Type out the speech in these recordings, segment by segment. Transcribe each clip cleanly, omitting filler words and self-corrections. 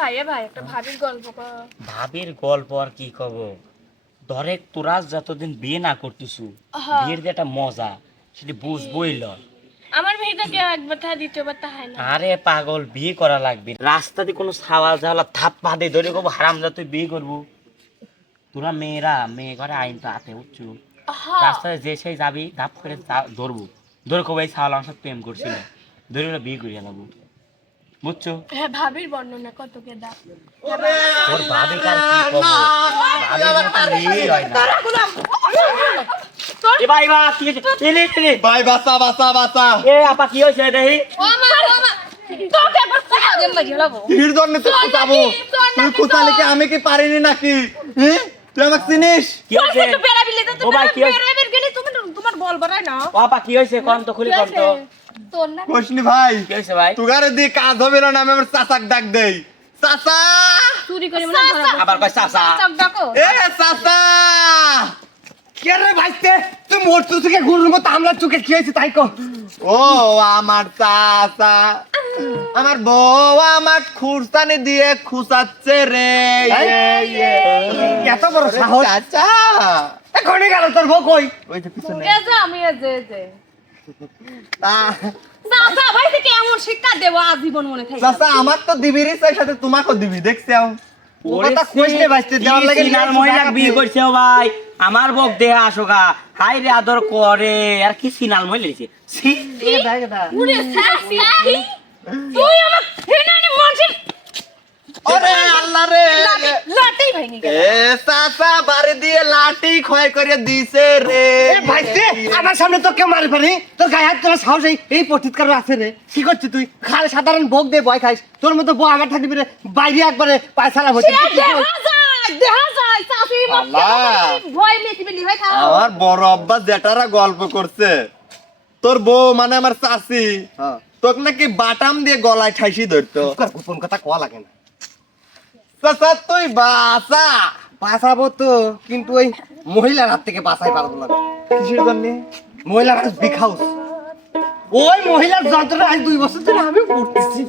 ভাই একটা ভাবির গল্প কর। ভাবির গল্প আর কি কব, ধরে তোরা যতদিন বিয়ে না করতেছু, বিয়ের যে একটা মজা সেটা বুঝবই ল। আমার মেয়েটাকে একবার থা দ্বিতীয়বার তা হয় না। আরে পাগল, বিয়ে করা লাগবে। রাস্তাতে কোনো ছাওয়া ঝালা থাপ পাদে ধরে কব হারামজা তুই বিয়ে করবো। তোরা মেয়েরা মেয়ে ঘরে আইন তো হাতে উঠছু, রাস্তায় যে সেই যাবি ধাপ করে ধরবো, ধরে কব এই ছাওয়াল আমার সাথে প্রেম করছিল, ধরে ওরা বিয়ে করিয়া নেবো, বুঝছো? হ্যাঁ ভাবির বর্ণনা কত কে দাও। তোর ভাবি কার কি কব, ভাবির মতো বিয়ে হয় না। এ ভাই বা কি হইছে? ভাই বাঁচা এ আপা কি হইছে দেখি? ও মা তোকে একবার খা দেন মাঝি লাবো। কির জন্য তো যাবো, তুই কোথালে কি আমি কি পারিনি নাকি? হ্যাঁ তুই আমাকে চিনিস? কি হইছে? একটু বেরাবিলে তো ও ভাই কি হইছে? বেরাবির গেলে তুমি তোমার বল বড়াই না। ও আপা কি হইছে? কোন তো খুলি কোন তো। তোর না কোশনি ভাই, কি হইছে ভাই? তুগারে দিয়ে কাজ হবে না, আমি আমার চাচাক ডাক দেই। চাচা, চুরি করে মনে ধরা। আবার কই চাচা? চক ডাকো। এ চাচা, কে রে ভাইতে তুই মোটর থেকে ঘুরুর মতো আমরা চোখে কি হয়েছে তাই কর। ও আমার চাচা, আমার বউ আমার খুরসানি দিয়ে খুসাচ্ছে রে। এত বড় সাহস চাচা, এখনই গেল তোর বউ কই? ওই যে পিছনে। এ যে আমি এ যে তা- চাচা ভাই থেকে এমন শিক্ষা দেব আজীবন মনে থাকে। চাচা আমার তো দিবিরই চাই, সাথে তোমাকেও দিবি, দেখছো? ও কথা কইতে ভাইতে দেওয়ার লাগে সিনার মহিলা বিয়ে করছে ও ভাই, আমার বক দেহা আসোগা, হাই রে আদর করে আর কি সিনাল মহিলা লিছে। ছি, উরে সাসি তুই আমার হেনানি মানছিস। ওরে আল্লাহ রে, লাটেই ভাইনি গেল। এ চাচা বাড়ি দিয়ে লাঠি ক্ষয় করে দিছে রে। এ ভাইতে আমার সামনে তো কেউ মারি পারি, তোর গায়ে হাত তোর সাহস এই পতিতকার আছে রে। কি করছিস তুই? খালি সাধারণ ভোগ দে ভয় খাইস, তোর মতো বউ আমার থাকবি রে, বাইরে একবারে পায়সালা হচ্ছে। দেখা যায় চাচি আল্লাহ। ভয় মেটিবেলি হয় খাও। আমার বড় আব্বা জেঠারা গল্প করছে, তোর বউ মানে আমার চাচি হ্যাঁ তোকে নাকি বাটাম দিয়ে গলায় ঠাইসি ধরতো। গোপন কথা কোয়া লাগে না। চাচা তুই বাঁচা। বাঁচাবো তো, কিন্তু ওই মহিলার হাত থেকে বাঁচাই পারবো না। কিসের জন্য? মহিলার হাউস বিগ হাউস, ওই মহিলার যন্ত্রণা আজ 2 বছর ধরে আমি পড়তেছি।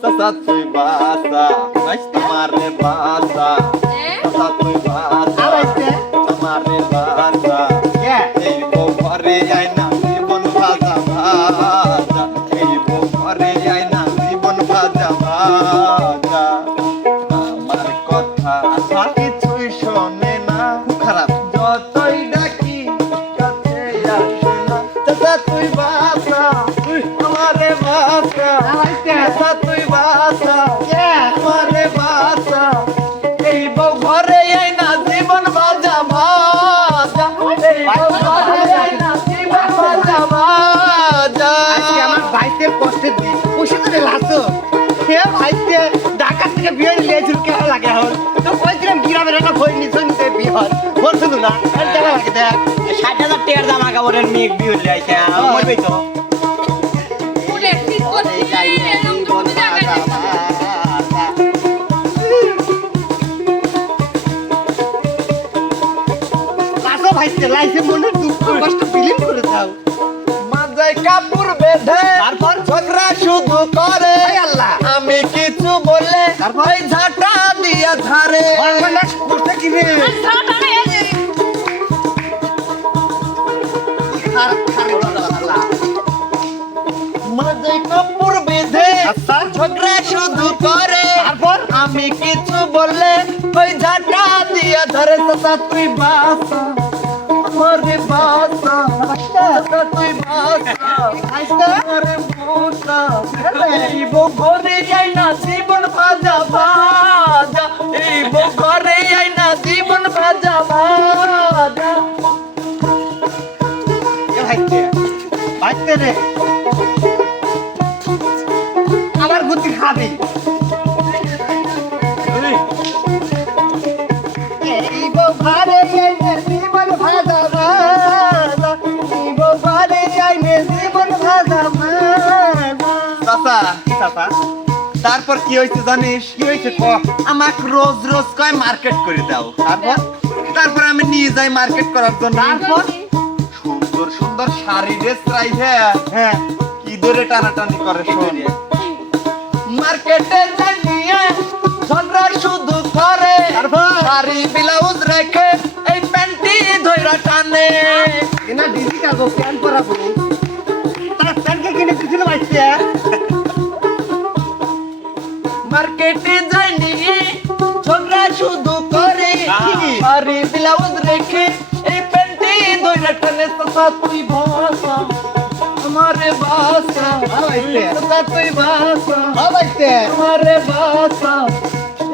চাচা তুই বাঁচা, আজ তোমারে বাঁচা। চাচা তুই বাঁচা, তোমারে বাঁচা। এই বউ ঘরে আয় না জীবন ভাজা ভাজা, এই বউ ঘরে আয় না জীবন ভাজা ভাজা। আমার কথা কিছুই শোনে না, খারাপ যতই ডাকি কাছে আসে না। চাচা তুই বাঁচা, আমারে বাঁচা। চাচা তুই বাঁচা, আমারে বাঁচা। এই বউ ঘরে আয় না জীবন ভাজা ভাজা, এই বউ ঘরে আয় না জীবন ভাজা ভাজা। আজকে আমার ভাইতে কষ্টের দিন বসে ধরে লাসো হে ভাইতে ঢাকা থেকে বিয়ে নিয়েছিল কেন লাগে এখন তো কইছিলাম গ্রামের একটা খোঁজ নিছো নিতে বিয়ে হয় বলছিল না আর টাকা লাগে দেখ 60,000 টাকার দাম আগাবরের মেয়ে বিয়ে হইছে আইছে মরবে তো। উরে ঠিক করছিস এরকম তুমি জায়গা লাসো ভাইতে লাইছে মনে দুঃখ কষ্ট ফিলিং করে দাও মাথায় কাপড় বেঁধে তারপর ঝগড়া শুধু করে। আল্লাহ আমি কিছু বললে তারপর? ওই ঝাঁটা দিয়া ধারে। ভগবান করতে কি রে ছাড়া না এই খার খার আল্লাহ মাথায় কাপড় বেঁধে আচ্ছা ঝগড়া শুধু করে। তারপর আমি কিছু বললে ওই ঝাঁটা দিয়া ধরে। চাচা তুই বাঁচা, আমারে বাঁচা। চাচা তুই বাঁচা, আমারে বাঁচা। এই বউ ঘরে যাই না জীবন ভাজা ভাজা, এই বউ ঘরে যাই না জীবন ভাজা ভাজা। এ ভাইতে ভাইতে রে আমার বুদ্ধি খাবি এই বউ ঘরে যাইনে জীবন ভাজা ভাজা, এই বউ ঘরে যাইনে জীবন ভাজা ভাজা। চাচা, কি চাচা? তারপর কি হয়েছে জানিস? কি হয়েছে ক? আমাকে রোজ রোজ কয় মার্কেট করে দাও। তারপর তারপর আমি নিয়ে যাই মার্কেট করার জন্য। তারপর সুন্দর সুন্দর শাড়ি ড্রেস রাইহে হ্যাঁ কি ধরে টানাটানি করে শোন। মার্কেটে যাই নিয়ে ভারী ব্লাউজ রেখে এই প্যান্টি ধইরা টানে এনা ডিজিটাল গো প্যান পরাবো তার প্যানকে কিনে দিছিল ভাইছে মার্কেটে যাইনি ঝগড়া শুধু করে ভারী ব্লাউজ রেখে এই প্যান্টি ধইরা টানে চাচা তুই ভাষা আমারে ভাষা চাচা তুই ভাষা ভাইছে আমারে ভাষা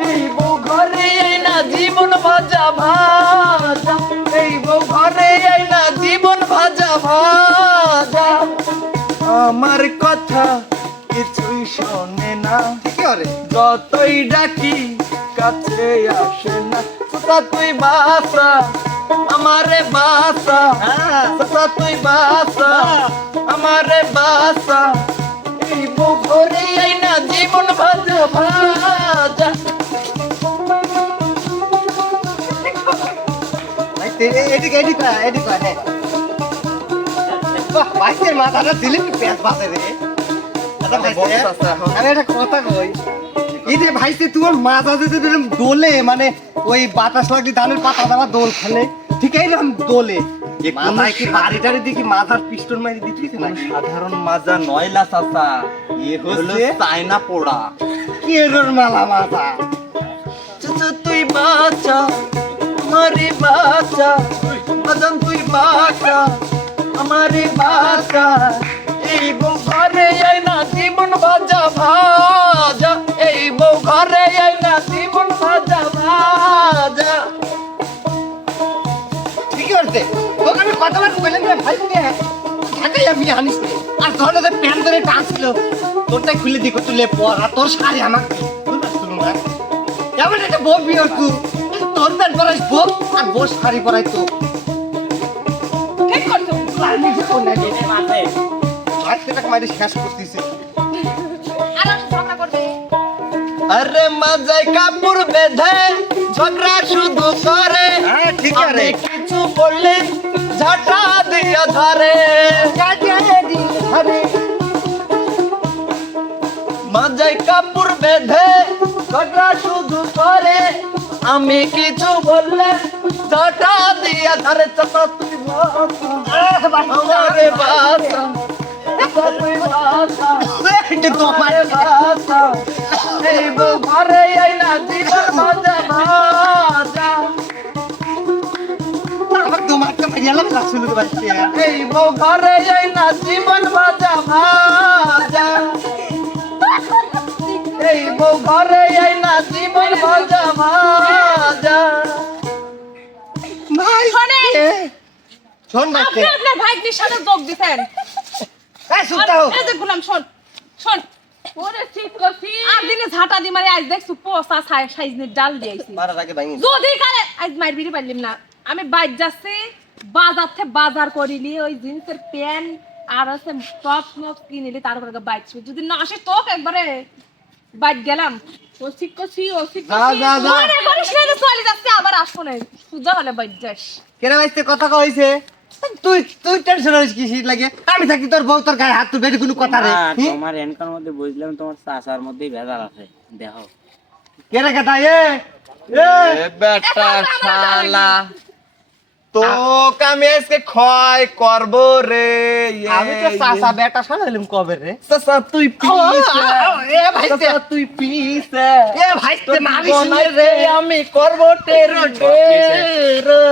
এই বউ ঘরে এই না জীবন ভাজা ভাজা এই বউ ঘরে এই না জীবন ভাজা ভাজা আমার কথা কিছুই শোনে না কি করে যতই ডাকি কাছে আসে না চাচা তুই বাসা আমারে বাসা চাচা তুই বাসা আমারে বাসা এই বউ ঘরে এই না জীবন ভাজা ভাজা ভাইছে এদিকে হ্যাঁ বাহ ভাইছের মাথাটা দিলে কি পেট বাজে রে দাদা ভাইছে আমি একটা কথা কই এই যে ভাইছে তোমার মাজা যদি দোলে মানে ওই বাতাস লাগলে ধানের পাতা দাবা দোল খেলে ঠিক এইরকম দোলে মাথায় কি বাড়িটারে দেখি মাথার পিস্টন মারি দিচ্ছিস না সাধারণ মাজা নয়লা চাচা ইয়ে হলো হচ্ছে চায়না পোড়া কি এরর মালা মাথা চাচা তুই বাচ্চা আমারে বাচ্চা বাজান তুই বাচ্চা আমারে বাচ্চা এই বউ ঘরে এই না জীবন ভাজা ভাজা এই বউ ঘরে এই না জীবন ভাজা ভাজা ঠিক করতে তোকে আমি কতবার কইলাম রে ভাই কে ঢাকাই আমি আনিস রে। আর ধরে যে প্যান্ট ধরে টানছিল তোরটাই খুলে দি তুলে পর আর তোর শাড়ি আমাকে শুনুন না এমন একটা বউ বিয়ে তুই তোর প্যান্ট পরাইস বউ আর বউ শাড়ি পরাই তো ঠিক করছো আর নিজে কোন লাগে মাসে আর সেটা মারি শেষ করতেছে আর আমি ঝগড়া করবে আরে মাজায় কাপড় বেঁধে ঝগড়া শুধু করে হ্যাঁ ঠিক আমি কিছু বললে ঝাঁটা দিয়া ধরে মাজায় কাপড় বেঁধে ঝগড়া শুধু করে আমি কিছু বললে ঝাঁটা দিয়া ধরে চাচা তুই বাসা আমারে বাসা চাচা তুই বাসা আমারে বাসা এই বউ ঘরে এই না জীবন ভাজা ভাজা আমার তোমাকে মারিয়ালাম না শুনতে পাচ্ছি এই বউ ঘরে এই না জীবন ভাজা ভাজা এই বউ ঘরে এই না জীবন ভাজা ভাজা ভাই শোনেন শোন না আপনি আপনার ভাইটির সাথে যোগ দিতেন এই শুনতাও এই যে গুলাম শোন শোন ওরে ঠিক করছি আর দিনে ঝাঁটা দি মারি আজ দেখছু পোসা সাইজনের ডাল দিয়েছি মারার আগে ভাঙি যদি কালে আজ মার বিড়ি পারলিম না আমি বাইর যাচ্ছি বাজার থেকে বাজার করিলি ওই জিন্সের প্যান্ট আর আছে টপ মপ কিনিলি তারপরে বাইক যদি না আসে তোকে একবারে বাইক গেলাম ও ঠিক করছি ও ঠিক যা, করছি যা, যা। মনে করিস না যে চলে যাচ্ছে আবার আসবো না সুজা হলে বাইক যাস কেন ভাইতে কথা কইছে তুই তুই টেনশন হইছিস কি শীত লাগে আমি থাকি তোর বউ তোর গায়ে হাত তুলবে এটা কোনো কথা রে না, তোমার এনকার মধ্যে বুঝলাম তোমার চাচার মধ্যেই ভেজাল আছে দেখো কে রে কথা এ বেটা শালা তোকে আমি আজকে ক্ষয় করবো রে আমি তো চাচা বেটা শালাইলাম কবে রে চাচা তুই পিস এ ভাইতে চাচা তুই পিস এ ভাইতে মারিস রে আমি করবো টেরো টেরো